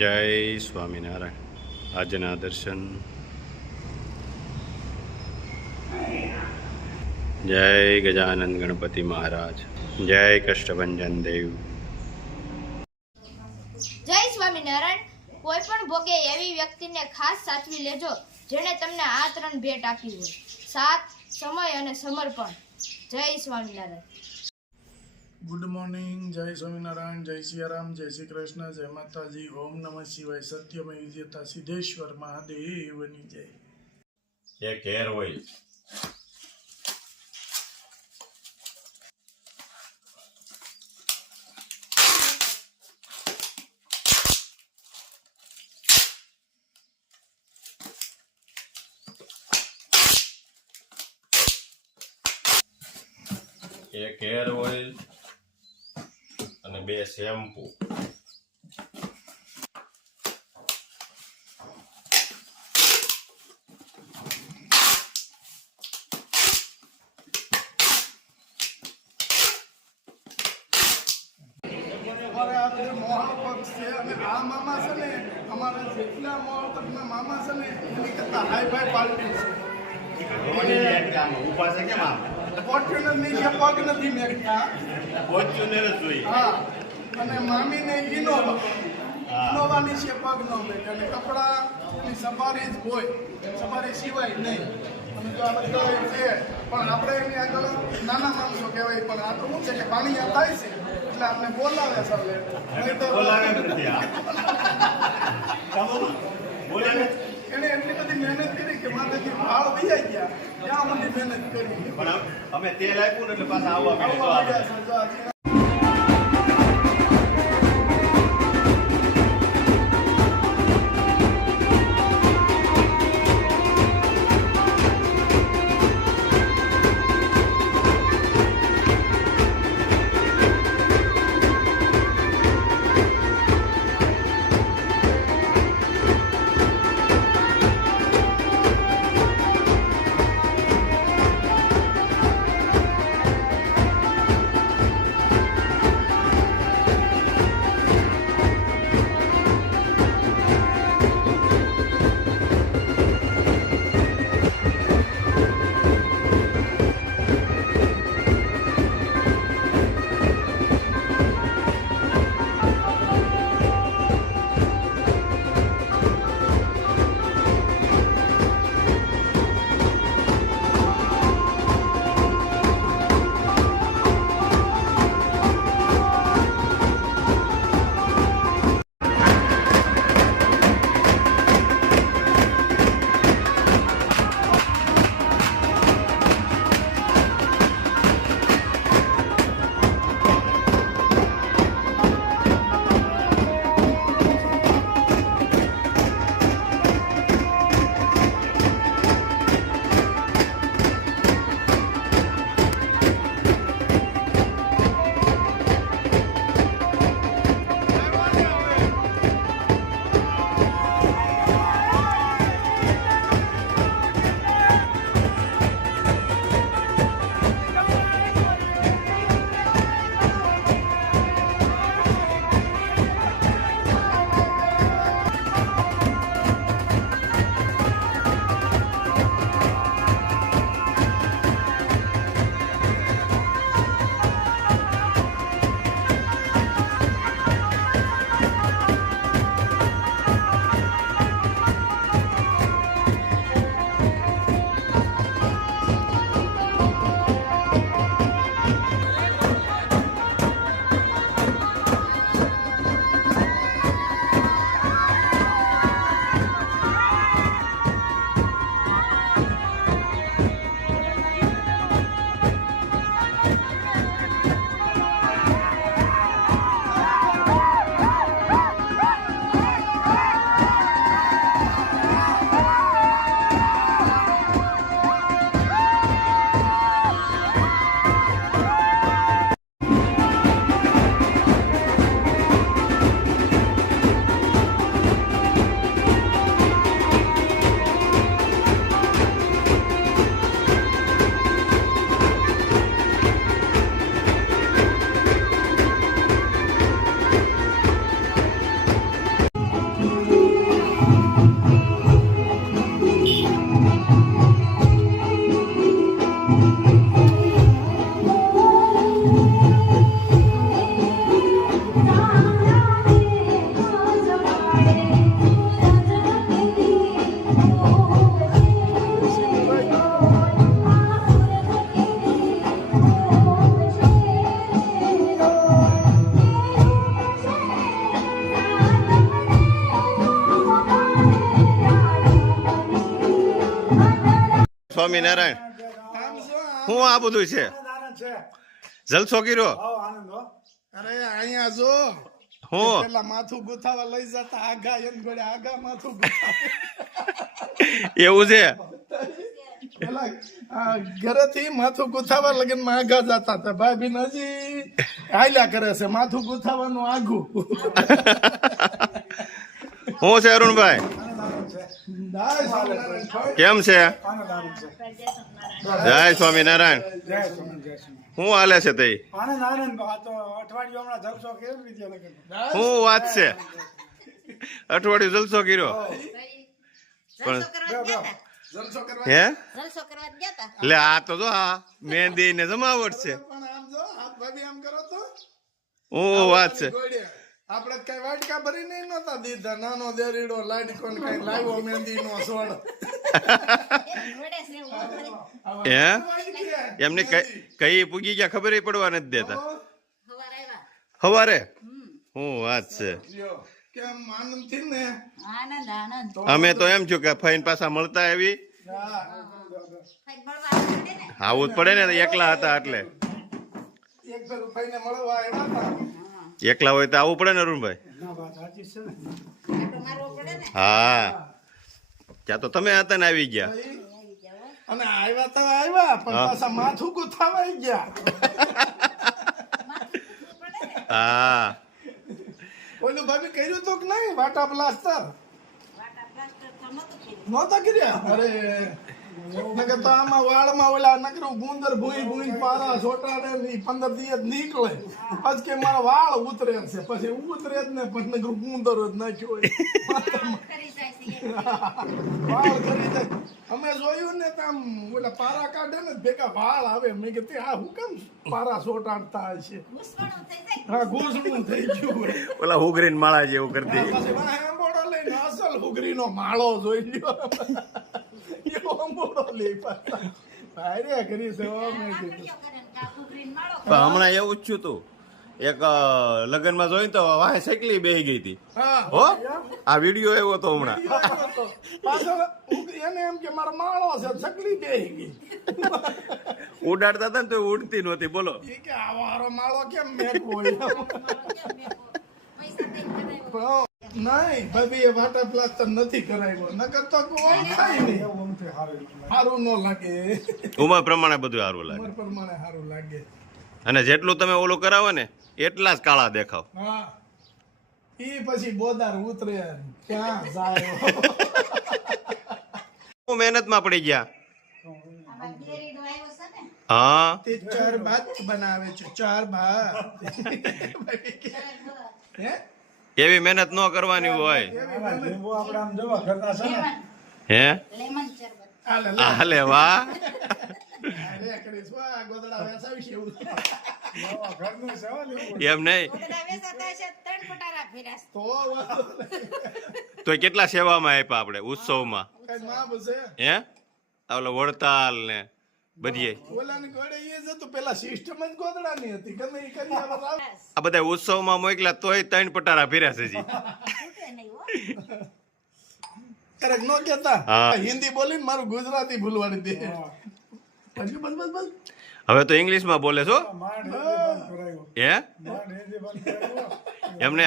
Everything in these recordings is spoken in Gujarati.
જય સ્વામિનારાયણ. આજના દર્શન. જય ગજાનંદ ગણપતિ મહારાજ. જય કષ્ટભંજન દેવ. જય સ્વામિનારાયણ. કોઈ પણ ભોગે એવી વ્યક્તિને ખાસ સાચવી લેજો જેણે તમને આ ત્રણ ભેટ આપી હોય: સાથ, સમય અને સમર્પણ. જય સ્વામિનારાયણ. Good morning. જય સ્વામિનારાયણ. જય સિયારામ. જય શ્રી કૃષ્ણ. જય માતાજી. ઓમ નમઃ શિવાય. સત્યમય વિજેતા સિદ્ધેશ્વર મહાદેવની જય. એક હેર ઓઇલ. એક હેર ઓઇલ અને 2 શેમ્પુ. આ મામા છે ને, અમારા જેટલા મોહબ્બતના મામા છે ને એની કરતા હાઈ ફાઈ પાર્ટી છે. ફોર્ચ્યુનર ની જે પગ નથી મેકતા, ફોર્ચ્યુનર જ જોઈ. હા, અને મામીને ઇનોવાની છે પગ ન મેકે, અને કપડાની સફારી જ હોય, સફારી સિવાય નહીં. અને જો આ બધા છે પણ આપણે એની આગળ નાના માણસો કહેવાય, પણ આ તો શું છે કે પાણી થાય છે એટલે આપણે બોલાવે સર એને એટલી બધી મહેનત કરી કે માતાજી વાળ વૈયા ગયા ત્યાં મને મહેનત કરી. પણ અમે તેલ આપ્યું ને એટલે પાછા આવવા સ્વામિનારાયણ. આમ શું હું આ બધું છે જલસો કર્યો અરે અહીંયા જો હું પેલા માથું ગુથાવા લઈ જતા આગા એમ ગોળે આગા માથું ગુથાવે એવું છે. પેલા ઘરેથી માથું ગુથાવા લગનમાં આગા જતા હતા ભાઈ હજી હાલ્યા કરે છે માથું ગુથાવાનું આઘું. હું છે અરુણભાઈ જય સ્વામિનારાયણ. કેમ છે? જય સ્વામિનારાયણ. શું હાલે છે તે? શું વાત છે? અઠવાડિયું જલસો કર્યો પણ જલસો કરવા હે લે આ તો જો આ મહેંદી ને જમાવટ છે. પણ આમ જો હાથ ભાભી આમ કરો તો હું વાત છે. ગોળે આપણે કઈ વાટકા ભરી નહીં નતા દીધા નાનો દેરીડો લાડકો ને કઈ લાવ્યો મહેંદી નો સોળ હે એમને કઈ પૂગી ગયા ખબર પડવા નથી દેતા સવારે. હું વાત છે. કેમ આનંદ થી ને અમે તો એમ છું કે ફઈન પાછા મળતા એવી આવું જ પડે ને એકલા હતા એટલે એક ફેર ભાઈને મળવા આવ્યા હતા એકલા હોય તો આવવું પડે ને અરુણભાઈ. હા ત્યાં તો તમે હતા ને આવી ગયા. અને આવ્યા તો આવ્યા પણ પાછા માથું ગુથાવાઈ ગયા. હા ઓલું ભાભી કર્યું તો કે નહીં વાટા પ્લાસ્ટર નહોતા કર્યા. અરે નકર તો આમાં વાળમાં ઓલા નકરું ગુંદર ભૂઈ ભૂઈ પારા છોટાડે ને 15 દિવસ નીકળે પછી કે મારા વાળ ઉતરે છે પછી ઉતરે જ ને પણ નકરું ગુંદર જ નાખ્યો હોય વાળ કરી જાય. અમે જોયું ને આમ ઓલા પારા કાઢે ને ભેગા વાળ આવે મેં કીધું આ હું કેમ પારા છોટાડતા હશે. હા ઘૂસણું થઈ ગયું હોય. ઓલા હુગરીન માળા જેવું કરતી. પછી વાહ આંબોડો લઈને અસલ હુગરીનો માળો જોઈ લ્યો. એવો આંબોડો લઈ પાછા ભારે કરી છે મેં કીધું. પણ હમણાં એવું જ છું તું એક લગ્નમાં જોઈ તો વાહે સાયકલી બેહી ગઈ હતી. હા હો આ વિડીયો એવો તો હમણાં પાછળ એને એમ કે મારો માળો છે ચકલી બેહી ગઈ. ઉડાડતા હતા ને તો ઉડતી નહોતી. બોલો એ કે આવો હારો માળો કેમ મેકવો હોય. નહીં ભાભી એ વાટા પ્લાસ્ટર નથી કરાવ્યો નકર તો કોઈ થાય નહીં સારું ન લાગે. ઉંમર પ્રમાણે બધું સારું લાગે ઉંમર પ્રમાણે સારું લાગે. અને જેટલું તમે ઓલું કરાવો ને એટલા જ કાળા દેખાવ. હા ઈ પછી બોદાર ઉતરે ક્યાં જાય. હું મહેનતમાં પડી ગયા. હા તે ચાર ભાત બનાવે છે ચાર ભાત. હે એવી મહેનત ન કરવાની હોય. હે હાલે વાહ. અરે કરીશ વાહ ગોદડા વેચાવી છે એવું. એમ નહીં તો તો કેટલા સેવામાં આપ્યા આપણે ઉત્સવમાં. કઈ માં બસે હે ઓલો વડતાલ ને બધી ઓલાની ગોળે એ જ હતું પેલા સિસ્ટમ જ ગોદડાની હતી ગમે ઈ કરી આવે. આ બધા ઉત્સવમાં મોકલ્યા તોય 3 પટારા ફેર્યા છે જી. ક્યારેક નો કેતા હા. હિન્દી બોલીને મારું ગુજરાતી ભૂલવાડી દે. પછી બસ બસ બસ હવે તો ઇંગ્લિશમાં બોલે છો હે એમને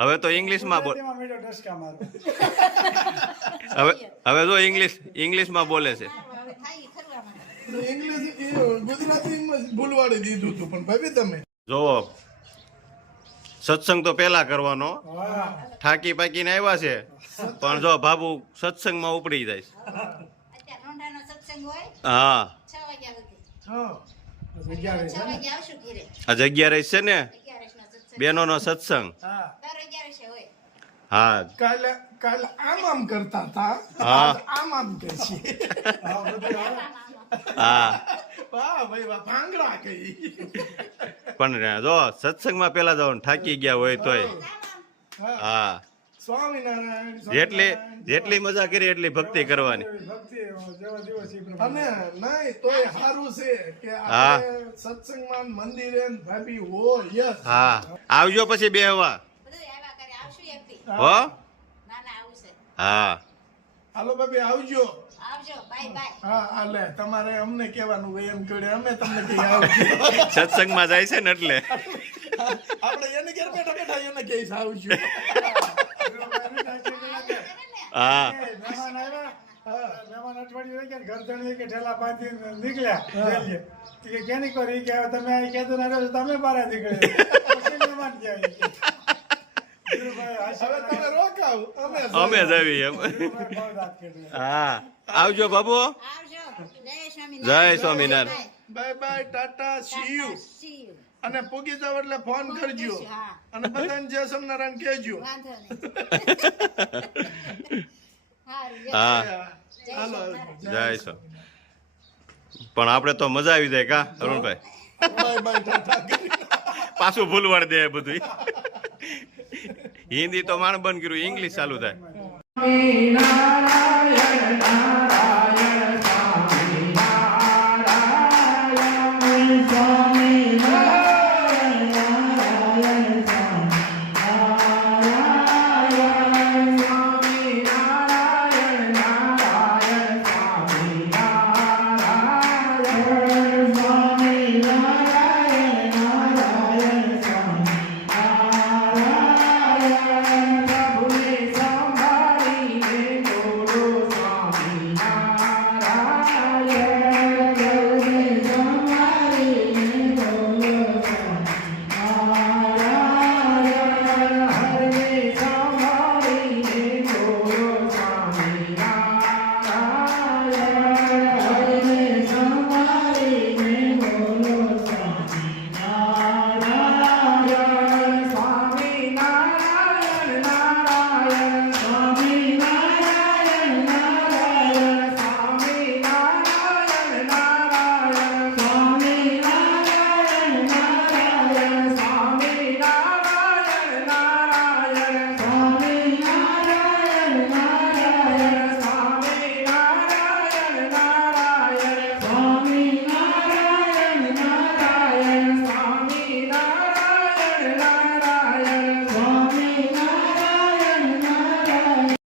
હવે તો ઇંગ્લિશમાં બોલ હવે જો ઇંગ્લિશમાં બોલે છે. ઇંગ્લિશ ગુજરાતી ભૂલવાડી દીધું હતું પણ ભાભી તમે જો સત્સંગ તો પેલા કરવાનો થાકી પાકીને આવ્યા છે પણ જો બાબુ સત્સંગમાં ઉપડી જાય. હા આ જગ્યા રહી છે ને બેનોનો સત્સંગ. હા કાલે કાલે આમ કરતા હતા હા. આમ કે છે. હા વાહ ભાઈ વાહ ભાંગડા કઈ. પણ જો સત્સંગમાં પેલા જવાનું થાકી ગયા હોય તોય. હા સ્વામિનારાયણ જેટલી મજા કરી એટલી ભક્તિ કરવાની. અને નહીં તોય સારું છે કે હા. આપણે સત્સંગમાં મંદિરે ને ભાભી હોય હા આવજો પછી બેહવા. હો હા હાલો ભાભી આવજો આવજો બાય બાય હા હાલે તમારે અમને કહેવાનું હોય એમ કહીએ અમે તમને કહીએ આવજો સત્સંગમાં જાય છે ને એટલે આપણે એને ઘેર બેઠા બેઠા એને કહીશ આવજો હા મહેમાન આવ્યા મહેમાન અઠવાડિયું રહી ગયા ઘર ધણી કે ઠેલા બાંધીને નીકળ્યા રેલીએ. કે કેની કરી કે હવે તમે અહીં કહેતો ના રહ્યો તમે બહાર નીકળે પછી મહેમાન ગયા ઈ કે. ધીરુભાઈ હવે તમે રોકાવ અમે જ આવી એમ ધીરુભાઈ બહુ દાંત કાઢે. હા આવજો બાબુ આવજો જય Swaminarayan bye bye Tata C you અને પૂગી જાવ એટલે ફોન કરજો અને બધાને જય સ્વામિનારાયણ કહેજો હા હાલો જય સ્વ પણ આપણે તો મજા આવી જાય કા અરુણભાઈ બાય બાય ટાટા કરી. પાછું ભૂલવાડ દે બધું હિન્દી તો માણ બંધ કર્યું ઇંગ્લિશ ચાલુ થાય નારાયણ નારાયણ